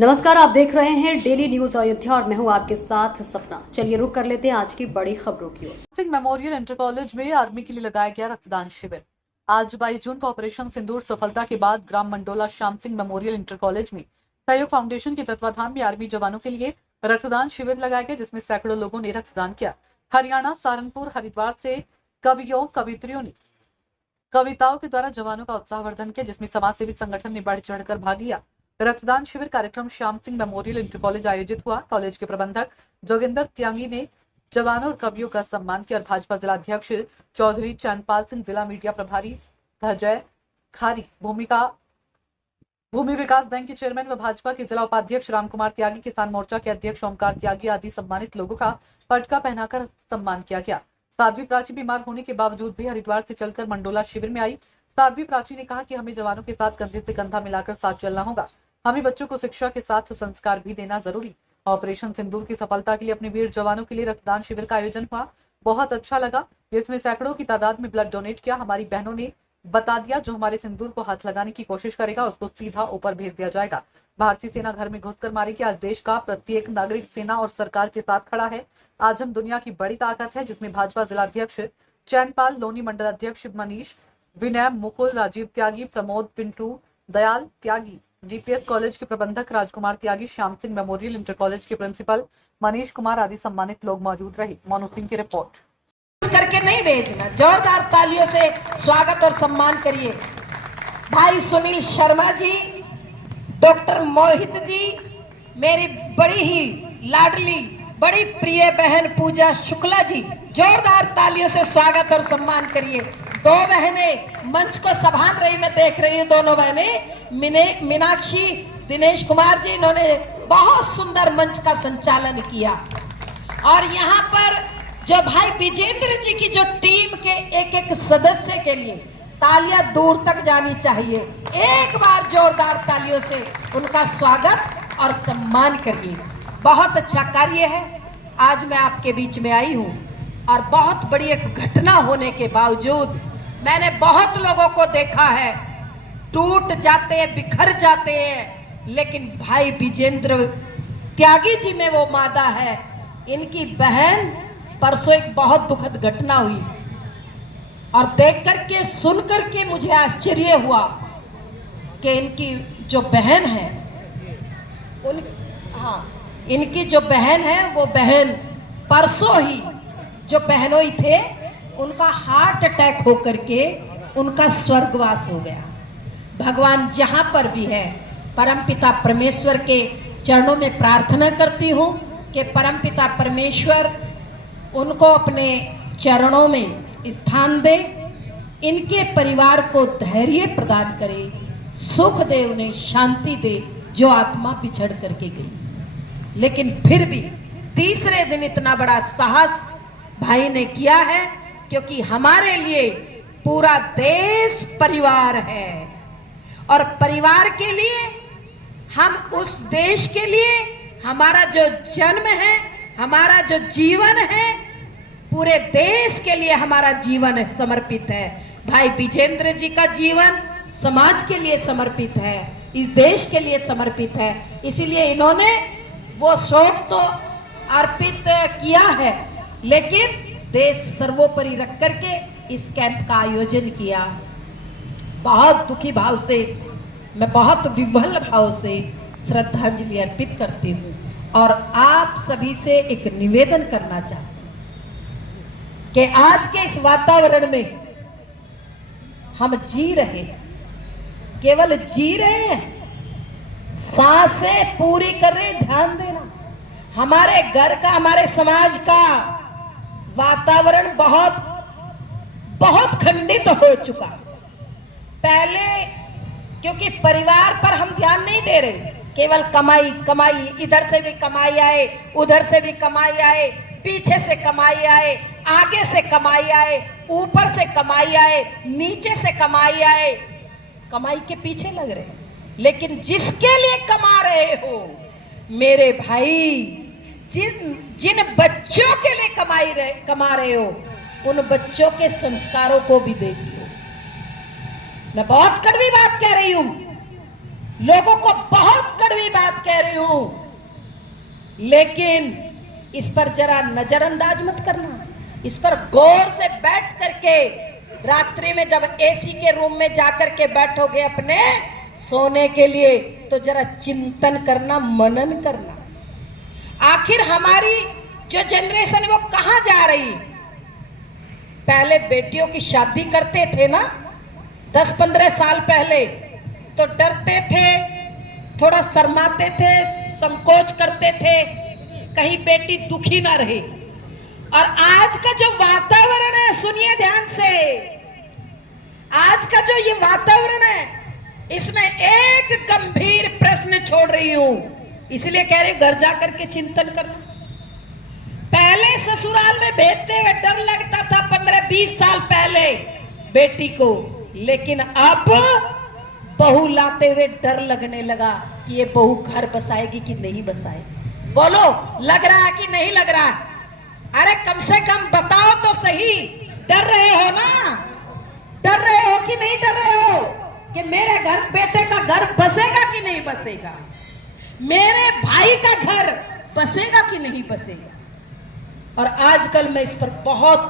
नमस्कार, आप देख रहे हैं डेली न्यूज अयोध्या और मैं हूं आपके साथ सपना। चलिए रुक कर लेते हैं आज की बड़ी खबरों की ओर। सिंह मेमोरियल इंटर कॉलेज में आर्मी के लिए लगाया गया रक्तदान शिविर। आज 22 जून को ऑपरेशन सिंदूर सफलता के बाद ग्राम Mandola Shyam Singh memorial inter college में सहयोग फाउंडेशन के तत्वाधान में आर्मी जवानों के लिए रक्तदान शिविर लगाया गया, जिसमें सैकड़ों लोगों ने रक्तदान किया। हरियाणा, सहारनपुर, हरिद्वार से कवियों कवित्रियों ने कविताओं के द्वारा जवानों का उत्साहवर्धन किया, जिसमें समाज सेवी संगठन ने बढ़ चढ़कर भाग लिया। रक्तदान शिविर कार्यक्रम Shyam Singh memorial inter college आयोजित हुआ। कॉलेज के प्रबंधक जोगिंदर त्यागी ने जवानों और कवियों का सम्मान किया और भाजपा जिला अध्यक्ष चौधरी चंदपाल सिंह, जिला मीडिया प्रभारी धजय खारी, भूमि विकास बैंक के चेयरमैन व भाजपा के जिला उपाध्यक्ष रामकुमार त्यागी, किसान मोर्चा के अध्यक्ष ओमकार त्यागी आदि सम्मानित लोगों का पटका पहनाकर सम्मान किया गया। साध्वी प्राची बीमार होने के बावजूद भी हरिद्वार से चलकर मंडोला शिविर में आई। साध्वी प्राची ने कहा कि हमें जवानों के साथ कंधे से कंधा मिलाकर साथ चलना होगा। हमें बच्चों को शिक्षा के साथ संस्कार भी देना जरूरी। ऑपरेशन सिंदूर की सफलता के लिए अपने वीर जवानों के लिए रक्तदान शिविर का आयोजन हुआ। बहुत अच्छा लगा। इसमें सैकड़ों की तादाद में ब्लड डोनेट किया। हमारी बहनों ने बता दिया, जो हमारे सिंदूर को हाथ लगाने की कोशिश करेगा उसको सीधा ऊपर भेज दिया जाएगा। भारतीय सेना घर में घुसकर मारेगी। आज देश का प्रत्येक नागरिक सेना और सरकार के साथ खड़ा है। आज हम दुनिया की बड़ी ताकत है, जिसमें भाजपा जिला अध्यक्ष चैनपाल, लोनी मंडल अध्यक्ष मनीष, विनय, मुकुल, राजीव त्यागी, प्रमोद, पिंटू, दयाल त्यागी, जीपीएस कॉलेज के प्रबंधक Rajkumar Tyagi, Shyam Singh memorial inter college के प्रिंसिपल मनीष कुमार आदि सम्मानित लोग मौजूद रहे। मोनू सिंह की रिपोर्ट। करके नहीं भेजना, जोरदार तालियों से स्वागत और सम्मान करिए। भाई सुनील शर्मा जी, डॉक्टर मोहित जी, मेरी बड़ी ही लाडली बड़ी प्रिय बहन पूजा शुक्ला जी, जोरदार तालियों से स्वागत और सम्मान करिए। दो बहनें मंच को संभाल रही, मैं देख रही हूँ दोनों बहनें, मीनाक्षी, दिनेश कुमार जी, इन्होंने बहुत सुंदर मंच का संचालन किया। और यहाँ पर जो भाई विजेंद्र जी की जो टीम के एक एक सदस्य के लिए तालियां दूर तक जानी चाहिए। एक बार जोरदार तालियों से उनका स्वागत और सम्मान करिए। बहुत अच्छा कार्य है। आज मैं आपके बीच में आई हूँ और बहुत बड़ी एक घटना होने के बावजूद मैंने बहुत लोगों को देखा है, टूट जाते हैं, बिखर जाते हैं, लेकिन भाई विजेंद्र त्यागी जी में वो मादा है। इनकी बहन, परसों एक बहुत दुखद घटना हुई और देख करके सुन करके मुझे आश्चर्य हुआ कि इनकी जो बहन है इनकी जो बहन है वो बहन परसों ही जो बहनोई थे उनका हार्ट अटैक हो करके उनका स्वर्गवास हो गया। भगवान जहां पर भी है, परमपिता परमेश्वर के चरणों में प्रार्थना करती हूँ कि परमपिता परमेश्वर उनको अपने चरणों में स्थान दे, इनके परिवार को धैर्य प्रदान करे, सुख दे, उन्हें शांति दे जो आत्मा बिछड़ करके गई। लेकिन फिर भी तीसरे दिन इतना बड़ा साहस भाई ने किया है, क्योंकि हमारे लिए पूरा देश परिवार है और परिवार के लिए हम उस देश के लिए हमारा जो जन्म है, हमारा जो जीवन है, पूरे देश के लिए हमारा जीवन समर्पित है। भाई विजेंद्र जी का जीवन समाज के लिए समर्पित है, इस देश के लिए समर्पित है। इसीलिए इन्होंने वो शौक तो अर्पित किया है, लेकिन देश सर्वोपरि रख करके इस कैंप का आयोजन किया। बहुत दुखी भाव से, मैं बहुत विह्वल भाव से श्रद्धांजलि अर्पित करती हूँ और आप सभी से एक निवेदन करना चाहती हूँ कि आज के इस वातावरण में हम जी रहे, केवल जी रहे हैं, सांसें पूरी कर रहे। ध्यान देना, हमारे घर का, हमारे समाज का वातावरण बहुत बहुत खंडित हो चुका। पहले क्योंकि परिवार पर हम ध्यान नहीं दे रहे, केवल कमाई कमाई, इधर से भी कमाई आए, उधर से भी कमाई आए, पीछे से कमाई आए, आगे से कमाई आए, ऊपर से कमाई आए, नीचे से कमाई आए, कमाई के पीछे लग रहे। लेकिन जिसके लिए कमा रहे हो मेरे भाई, जिन बच्चों के लिए कमा रहे हो, उन बच्चों के संस्कारों को भी देखो। मैं बहुत कड़वी बात कह रही हूं, लोगों को बहुत कड़वी बात कह रही हूं, लेकिन इस पर जरा नजरअंदाज मत करना। इस पर गौर से बैठ करके रात्रि में जब एसी के रूम में जाकर के बैठोगे अपने सोने के लिए, तो जरा चिंतन करना, मनन करना। आखिर हमारी जो जनरेशन है वो कहां जा रही? पहले बेटियों की शादी करते थे ना 10-15 साल पहले, तो डरते थे, थोड़ा शर्माते थे, संकोच करते थे, कहीं बेटी दुखी ना रहे। और आज का जो वातावरण है, सुनिए ध्यान से, आज का जो ये वातावरण है, इसमें एक गंभीर प्रश्न छोड़ रही हूं, इसलिए कह रही घर जाकर के चिंतन करना। पहले ससुराल में भेजते हुए डर लगता था 15-20 साल पहले बेटी को, लेकिन अब बहू लाते हुए डर लगने लगा कि ये बहू घर बसाएगी कि नहीं बसाएगी। बोलो, लग रहा है कि नहीं लग रहा है? अरे कम से कम बताओ तो सही, डर रहे हो ना? डर रहे हो कि नहीं डर रहे हो कि मेरे घर बेटे का घर बसेगा कि नहीं बसेगा, मेरे भाई का घर बसेगा कि नहीं बसेगा? और आजकल मैं इस पर बहुत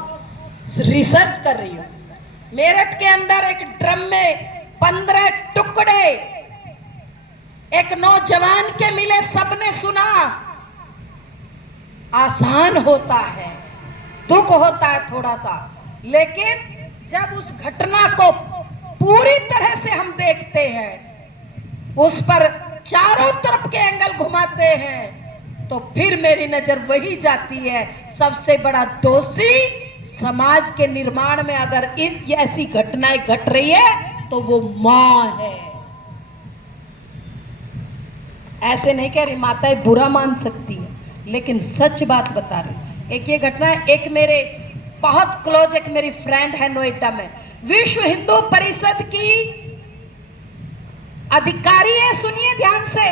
रिसर्च कर रही हूं। मेरठ के अंदर एक ड्रम में 15 टुकड़े एक नौजवान के मिले, सबने सुना। आसान होता है, दुख होता है थोड़ा सा, लेकिन जब उस घटना को पूरी तरह से हम देखते हैं, उस पर चारों तरफ के एंगल घुमाते हैं, तो फिर मेरी नजर वही जाती है, सबसे बड़ा दोषी समाज के निर्माण में अगर ऐसी घटनाएं घट रही है तो वो मां है। ऐसे नहीं कह रही माताएं बुरा मान सकती है, लेकिन सच बात बता रही। एक ये घटना है, एक मेरे बहुत क्लोज एक मेरी फ्रेंड है नोएडा में, विश्व हिंदू परिषद की अधिकारी है, सुनिए ध्यान से,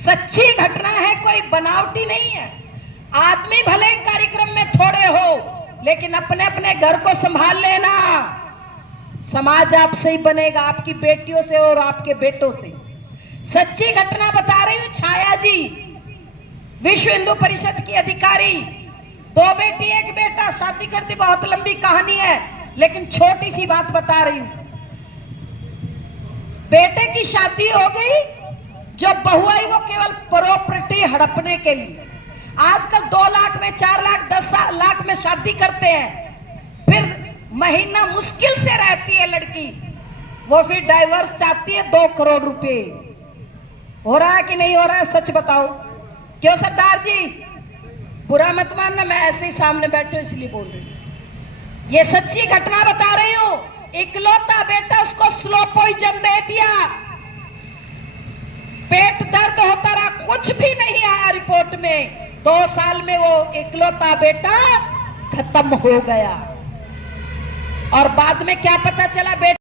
सच्ची घटना है, कोई बनावटी नहीं है। आदमी भले कार्यक्रम में थोड़े हो, लेकिन अपने अपने घर को संभाल लेना, समाज आपसे ही बनेगा, आपकी बेटियों से और आपके बेटों से। सच्ची घटना बता रही हूं। छाया जी विश्व हिंदू परिषद की अधिकारी, 2 बेटी 1 बेटा, शादी कर दी, बहुत लंबी कहानी है, लेकिन छोटी सी बात बता रही हूं। बेटे की शादी हो गई, जो बहू आई वो केवल प्रॉपर्टी हड़पने के लिए। आजकल 2 लाख में, 4 लाख, 10 लाख में शादी करते हैं, फिर महीना मुश्किल से रहती है लड़की, वो फिर डाइवर्स चाहती है 2 करोड़ रुपए। हो रहा है कि नहीं हो रहा है? सच बताओ। क्यों सरदार जी? बुरा मत मानना, मैं ऐसे ही सामने बैठे हूं इसलिए बोल रही हूं। ये सच्ची घटना बता रही हूं। इकलौता बेटा, उसको स्लो पॉइजन दे दिया, पेट दर्द होता रहा, कुछ भी नहीं आया रिपोर्ट में। 2 साल में वो इकलौता बेटा खत्म हो गया। और बाद में क्या पता चला? बेटा